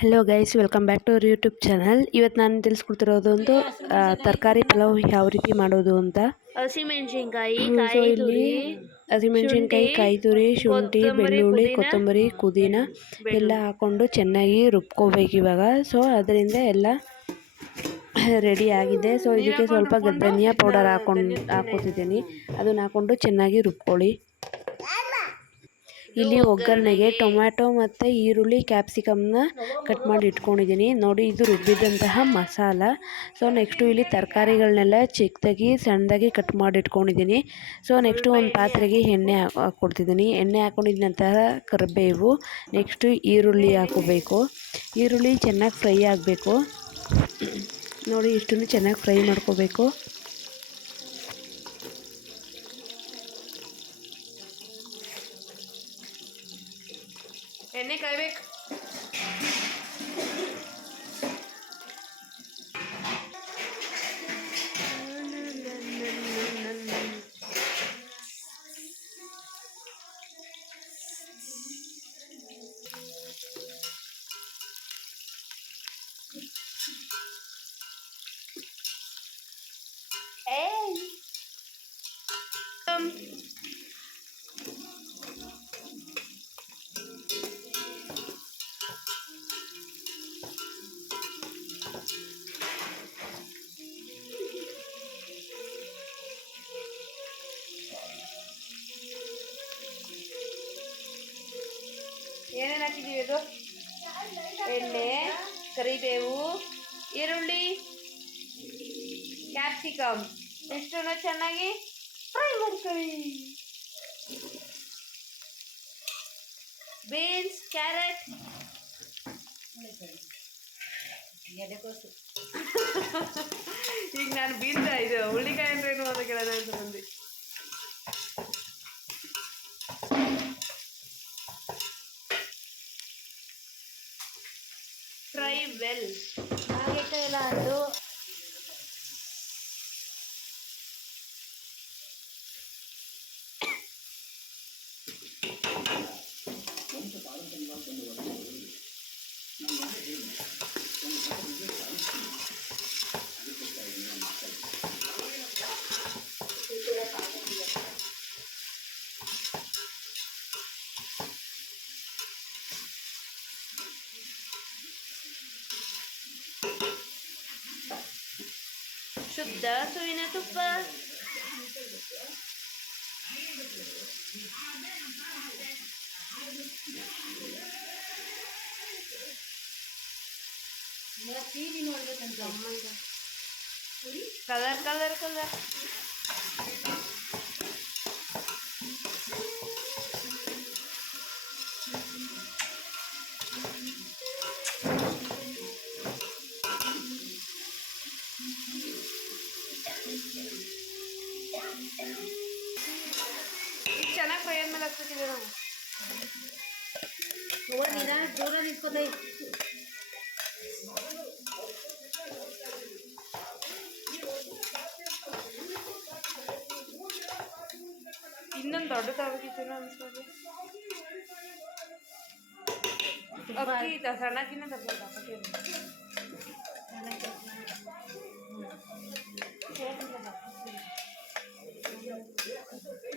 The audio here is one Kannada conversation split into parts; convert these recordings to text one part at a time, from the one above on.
Hello guys welcome back to our YouTube channel ಇವತ್ತು ನಾನು ತಿಳಿಸ್ಕೊಡ್ತಿರೋದು ಒಂದು ತರಕಾರಿ ಪಲಾವ್ ಯಾವ ರೀತಿ ಮಾಡೋದು ಅಂತ. ಹಸಿಮೆಣಸಿನ್ಕಾಯಿ ಇಲ್ಲಿ ಹಸಿಮೆಣಸಿನ್ಕಾಯಿ ಕಾಯಿ ತುರಿ ಶುಂಠಿ ಬೆಳ್ಳುಳ್ಳಿ ಕೊತ್ತಂಬರಿ ಪುದೀನ ಎಲ್ಲ ಹಾಕ್ಕೊಂಡು ಚೆನ್ನಾಗಿ ರುಬ್ಕೋಬೇಕು ಇವಾಗ. ಸೊ ಅದರಿಂದ ಎಲ್ಲ ರೆಡಿ ಆಗಿದೆ. ಸೊ ಇದಕ್ಕೆ ಸ್ವಲ್ಪ ಧನಿಯಾ ಪೌಡರ್ ಹಾಕೊಂಡು ಹಾಕೋತಿದ್ದೀನಿ. ಅದನ್ನು ಹಾಕ್ಕೊಂಡು ಚೆನ್ನಾಗಿ ರುಬ್ಕೊಳ್ಳಿ. ಇಲ್ಲಿ ಒಗ್ಗರಣೆಗೆ ಟೊಮ್ಯಾಟೊ ಮತ್ತು ಈರುಳ್ಳಿ ಕ್ಯಾಪ್ಸಿಕಮ್ನ ಕಟ್ ಮಾಡಿ ಇಟ್ಕೊಂಡಿದ್ದೀನಿ. ನೋಡಿ, ಇದು ರುಬ್ಬಿದಂತಹ ಮಸಾಲ. ಸೊ ನೆಕ್ಸ್ಟು ಇಲ್ಲಿ ತರಕಾರಿಗಳನ್ನೆಲ್ಲ ಚಿಕ್ಕದಾಗಿ, ಸಣ್ಣದಾಗಿ ಕಟ್ ಮಾಡಿ ಇಟ್ಕೊಂಡಿದ್ದೀನಿ. ಸೊ ನೆಕ್ಸ್ಟು ಒಂದು ಪಾತ್ರೆಗೆ ಎಣ್ಣೆ ಹಾಕ್- ಹಾಕ್ಕೊಡ್ತಿದ್ದೀನಿ. ಎಣ್ಣೆ ಹಾಕೊಂಡಿದ ನಂತರ ಕರಿಬೇವು ನೆಕ್ಸ್ಟು ಈರುಳ್ಳಿ ಹಾಕೋಬೇಕು ಈರುಳ್ಳಿ ಚೆನ್ನಾಗಿ ಫ್ರೈ ಆಗಬೇಕು. ನೋಡಿ, ಇಷ್ಟನ್ನು ಚೆನ್ನಾಗಿ ಫ್ರೈ ಮಾಡ್ಕೋಬೇಕು. ಎಣ್ಣೆ ಕಾಯ್ಬೇಕು ಏನೇನು ಹಾಕಿದ್ದೀವಿ ಅದು ಎಣ್ಣೆ, ಕರಿಬೇವು, ಈರುಳ್ಳಿ ಕ್ಯಾಪ್ಸಿಕಮ್ ಇಷ್ಟನ್ನು ಚೆನ್ನಾಗಿ ಫ್ರೈ ಮಾಡ್ಕೊಳ್ಳಿ. Beans, carrot. ಈಗ ನಾನು ಬೀನ್ಸ್ ಇದು ಹುಳ್ಳಿಕಾಯಿ ಅಂದ್ರೆ ಏನು ಅಂತ ಕೇಳೋಣ ಅಂತ ಬಂದು. ಶುದ್ಧ ಹಸುವಿನ ತುಪ್ಪ ಕಲರ್ ಕಲರ್ ಕಲರ್ ಈಗ ಫ್ರೈ ಆದ್ಮೇಲೆ ಹಾಕ್ಬೇಕಿದೆ ನಾವು ನಿಧಾನ ದೂರ ನಿಂತ್ಕೊಂಡೈ ಇನ್ನೊಂದು ದೊಡ್ಡ ತಗೋಬೇಕಿತ್ತು ಅನ್ಸ್ಬೋದು ಅಕ್ಕಿ ತ- ಸಣ್ಣಕ್ಕಿನ್ನ ತರ್ಬೋದು ಅಕ್ಕಿ Yeah,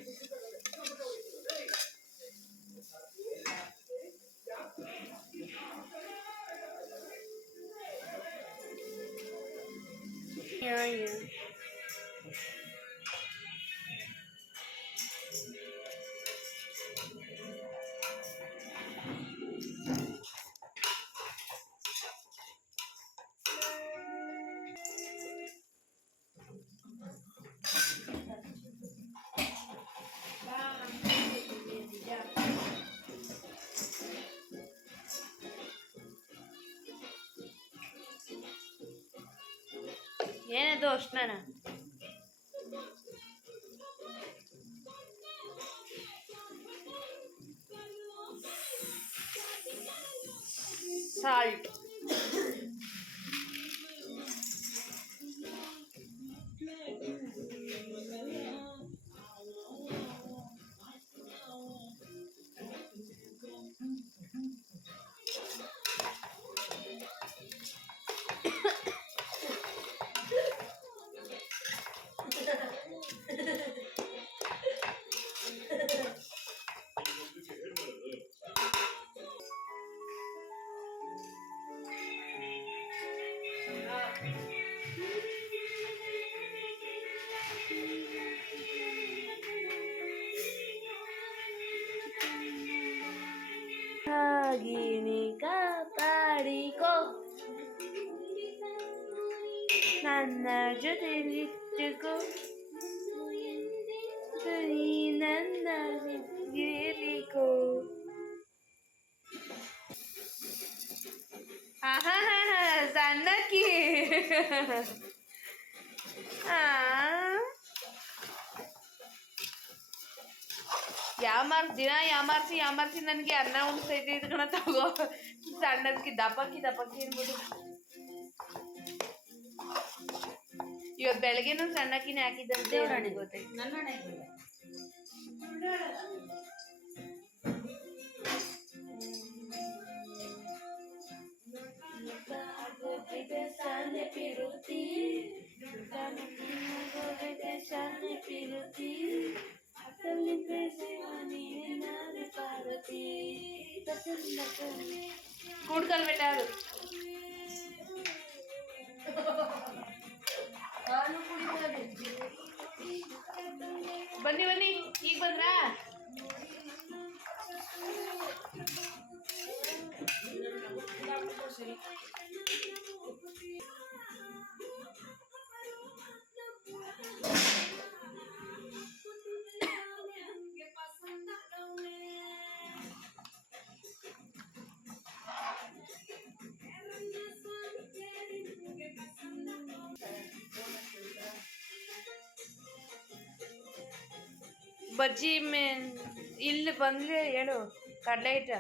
dost mənə. Salt. ಸರಿಗೋ ನನ್ನ ಜೊತೆ ನಿಂತುಕೋ ನೀ ನನ್ನ ಗಿರಿಕೋ ಆಹಾಹಾಹಾ, ಸಣ್ಣಕ್ಕಿ ಆ ಯಾಮಾರ್ ದಿನ ಯಾಮಾರ್ಸಿ ಯಾಮಾರ್ಸಿ ನನಗೆ ಅನ್ನ ಉಣಿಸ್ತೈತೆ ಇದು ಕಣ ತಗೋ. ಸಣ್ಣದಕ್ಕೆ ದಪ್ಪಕ್ಕಿ ದಪ್ಪಕ್ಕಿ ಅನ್ಬೋದು ಇವತ್ತು ಬೆಳಗ್ಗೆನೂ ಸಣ್ಣಕ್ಕಿನೇ ಹಾಕಿದ್ದಂತೆ ಗೊತ್ತಾಯ್ತು. ಬೆಟ್ಟ ಅದು. ಬನ್ನಿ ಬನ್ನಿ. ಈಗ ಬಂದ್ರಾ? ಬಜ್ಜಿ ಮೇ ಇಲ್ಲಿ ಬಂದರೆ ಹೇಳು ಕಡಲೆ ಹಿಟ್ಟ.